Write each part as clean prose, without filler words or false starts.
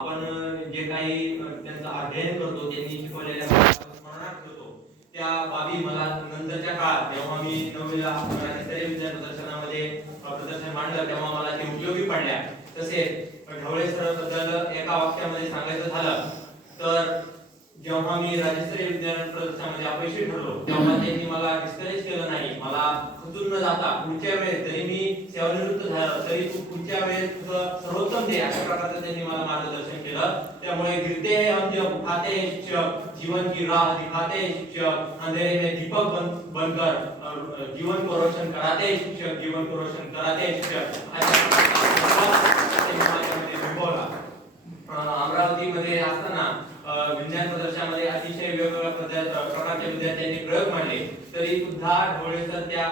आपण जे काही त्यांचं अध्ययन करतो, त्यांनी शिकवलेल्या स्मरणात ठेवतो, त्या बाबी मला नंतरच्या काळात जेव्हा मी 9वीला राज्यस्तरीय विज्ञान प्रदर्शनामध्ये प्रदर्शन मांडलं तेव्हा मला ते उपयोगी पडल्या. तसेच ढवळे सर बद्दल एका वाक्यामध्ये सांगायचं झालं तर जेव्हा मी राज्यस्तरीय विज्ञान प्रदर्शनामध्ये अपयशी ठरलो तेव्हा त्यांनी मला डिस्करेज केलं नाही. मला खचून न जाता पुढच्या वेळेस जरी मी सेवानिवृत्त झालो तरी तू पुढच्या वेळेस सर्वोत्तम दे अशा प्रकारचं त्यांनी मला मार्गदर्शन केलं. त्यामुळे गिरते हैं हम जब उठाते हैं शिक्षक, जीवन की राह दिखाते हैं शिक्षक, अंधेरे में दीपक बनकर जीवन को रोशन कराते हैं शिक्षक, जीवन को रोशन कराते हैं शिक्षक अमरावतीमध्ये असताना विज्ञान प्रदर्शनामध्ये अतिशय वेगवेगळ्या प्रकारचे विद्यार्थ्यांनी प्रयोग मांडले तरी सुद्धा ढवळे सर त्या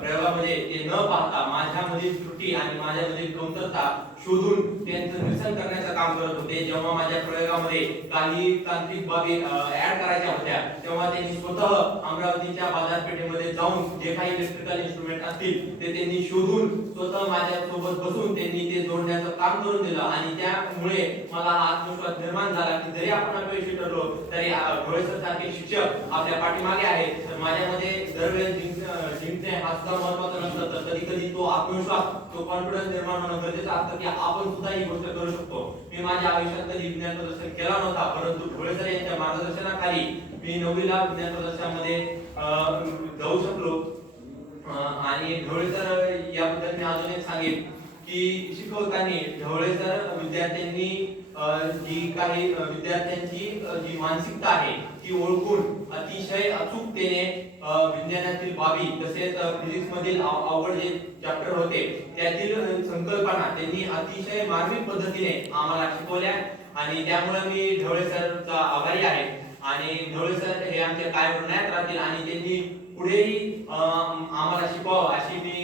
प्रयोगामध्ये ते न पाहता माझ्यामधील त्रुटी आणि माझ्यामधील कमतरता शोधून त्यांचं निरसन करण्याचं काम करत होते. जेव्हा माझ्या प्रयोगामध्ये काही तांत्रिक बाबी ऍड करायच्या होत्या तेव्हा त्यांनी स्वतः अमरावतीच्या बाजारपेठेमध्ये जाऊन जे काही इलेक्ट्रिकल इन्स्ट्रुमेंट असतील ते त्यांनी शोधून स्वतः माझ्या सोबत बसून त्यांनी ते जोडण्याचं काम करून दिलं आणि त्यामुळे मला आत्मविश्वास निर्माण झाला की जरी आपण अपयशी ठरलो तरी ढवळे सर सारखे शिक्षक आपल्या पाठीमागे आहेत. तर माझ्यामध्ये दरवेळेस जिंकणे हा सुद्धा महत्त्वाचा नसतं तर कधी कधी तो आत्मविश्वास तो कॉन्फिडन्स निर्माण होणं गरजेचं असतं की आपण सुद्धा ही गोष्ट करू शकतो. मी माझ्या आयुष्यात कधी विज्ञान प्रदर्शन केला नव्हता परंतु ढवळे सर यांच्या मार्गदर्शनाखाली मी 9वीला विज्ञान प्रदर्शनामध्ये जाऊ शकलो. आणि ढवळे सर याबद्दल मी अजून एक सांगेन की शिकवताना ढवळे सर विद्यार्थ्यांनी जी काही विद्यार्थ्यांची जी मानसिकता आहे ती ओळखून अतिशय अचूकतेने विज्ञानातील बाबी तसेच फिजिक्स मधील अवघड जे चॅप्टर होते त्यातील संकल्पना त्यांनी अतिशय मार्मिक पद्धतीने आम्हाला शिकवल्या आणि त्यामुळे मी ढवळे सरचा आभारी आहे. आणि ढवळे सर हे आमच्या कायम हृदयात राहतील आणि त्यांनी पुढेही आम्हाला शिकवावं अशी मी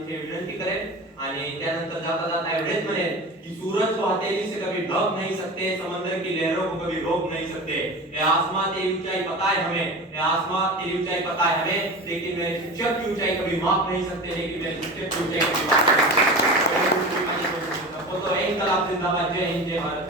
इथे विनंती करेन. आणि त्यानंतर जाता जाता एवढेच म्हणेन कि सूरज को हथेली से कभी ढक नहीं सकते, समंदर की लहरों को कभी रोक नहीं सकते. ये आसमां तेरी ऊंचाई पता है हमें, ये आसमां तेरी ऊंचाई पता है हमें, लेकिन मेरे शिक्षक की ऊंचाई कभी माप नहीं सकते, लेकिन मेरे शिक्षक की ऊंचाई कभी माप नहीं सकते. तो इनकलाब जिंदाबाद. जय हिंद, जय भारत.